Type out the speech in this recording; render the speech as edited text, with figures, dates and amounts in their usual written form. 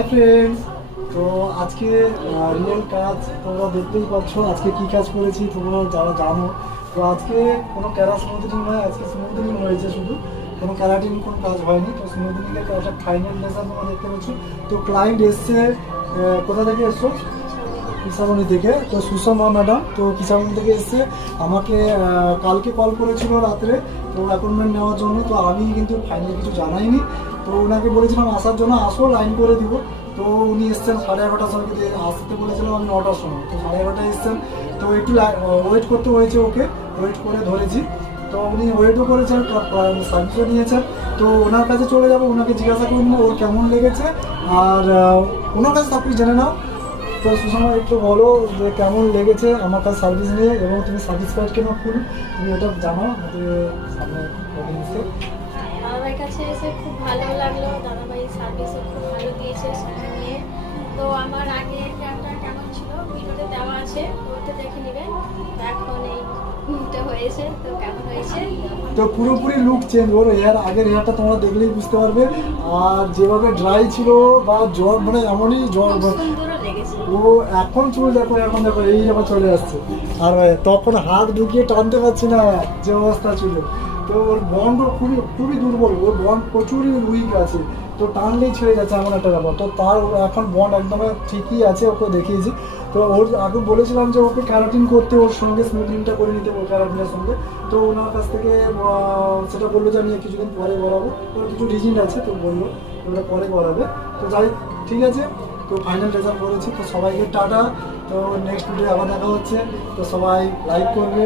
Hi friends, তো আজকে real কাজ তোমরা দেখতেই পাচ্ছ। আজকে কি কাজ করেছি তোমরা যারা জানো। তো আজকে কোনো ক্যারা স্মুথনিং নয়, আজকে স্মুথনিং হয়েছে শুধু, কোনো ক্যারাটিন কোনো কাজ হয়নি। তো স্মুথনিংয়ের কাজটা ফাইনাল রেজাল্ট তোমরা দেখতে পাচ্ছ। তো ক্লায়েন্ট এসছে, কোথা থেকে এসছো? কিষামণি থেকে। তো সুষমা ম্যাডাম তো কিষামণি থেকে এসছে, আমাকে কালকে কল করেছিল রাত্রে, তো অ্যাপয়েন্টমেন্ট নেওয়ার জন্য। তো আমি কিন্তু ফাইনাল কিছু জানাইনি, তো ওনাকে বলেছিলাম আসার জন্য, আসো লাইন করে দিব। তো উনি এসছেন 11:30টার সময়, কিন্তু আসতে বলেছিলাম আমি 9টার সময়। তো 11:30টায় এসছেন, তো একটু ওয়েট করতে হয়েছে, ওকে ওয়েট করে ধরেছি। তো উনি ওয়েটও করেছেন, সার্ভিসও নিয়েছেন। তো ওনার কাছে চলে যাবো, ওনাকে জিজ্ঞাসা করবো ওর কেমন লেগেছে, আর ওনার কাছে সব কিছু জেনে নাও। তো সুষমা একটু বলো যে কেমন লেগেছে আমার কাছে সার্ভিস নিয়ে, এবং তুমি স্যাটিসফাইড কেন ফুল, তুমি এটা জানো আমাদের সামনে অডিয়েন্সে। দাদাভাইয়ের কাছে এসে খুব ভালো লাগলো, দাদাভাই সার্ভিসও খুব ভালো দিয়েছে সময় নিয়ে। তো আমার আগে হেয়ারটা কেমন ছিল ভিডিওতে দেওয়া আছে, ওটা দেখে নেবেন। তো এখন এইটা হয়েছে, তো কেমন হয়েছে। তো পুরোপুরি লুক চেঞ্জ, ওর হেয়ার আগের হেয়ারটা তোমরা দেখলেই বুঝতে পারবে। আর যেভাবে ড্রাই ছিল বা জ্বর, মানে এমনই জ্বর, খুব সুন্দরও লেগেছে। ও এখন চুল দেখো, এখন দেখো এই জায়গা চলে আসছে। আর তখন হাত ঢুকিয়ে টানতে পারছি না, যে অবস্থা ছিল। তো ওর বন্ড খুবই খুবই দুর্বল, ওর বন্ড প্রচুরই উইক আছে, তো টানলেই ছেড়ে যাচ্ছে এমন একটা ব্যাপার। তো তার এখন বন্ড একদম ঠিকই আছে, ওকে দেখিয়েছি। তো ওর আগে বলেছিলাম যে ওকে ক্যারাটিন করতে, ওর সঙ্গে স্মুথনিংটা করে নিতে, ওর ক্যারাটিনের সঙ্গে। তো ওনার কাছ থেকে সেটা বললো যে আমি কিছুদিন পরে করাবো, ওর কিছু রিজিন আছে, তো বললো ওটা পরে করাবে। তো যাই, ঠিক আছে। তো ফাইনাল রেজাল্ট করেছি। তো সবাইকে টাটা। তো নেক্সট ভিডিও আবার দেখা হচ্ছে। তো সবাই লাইক করবে,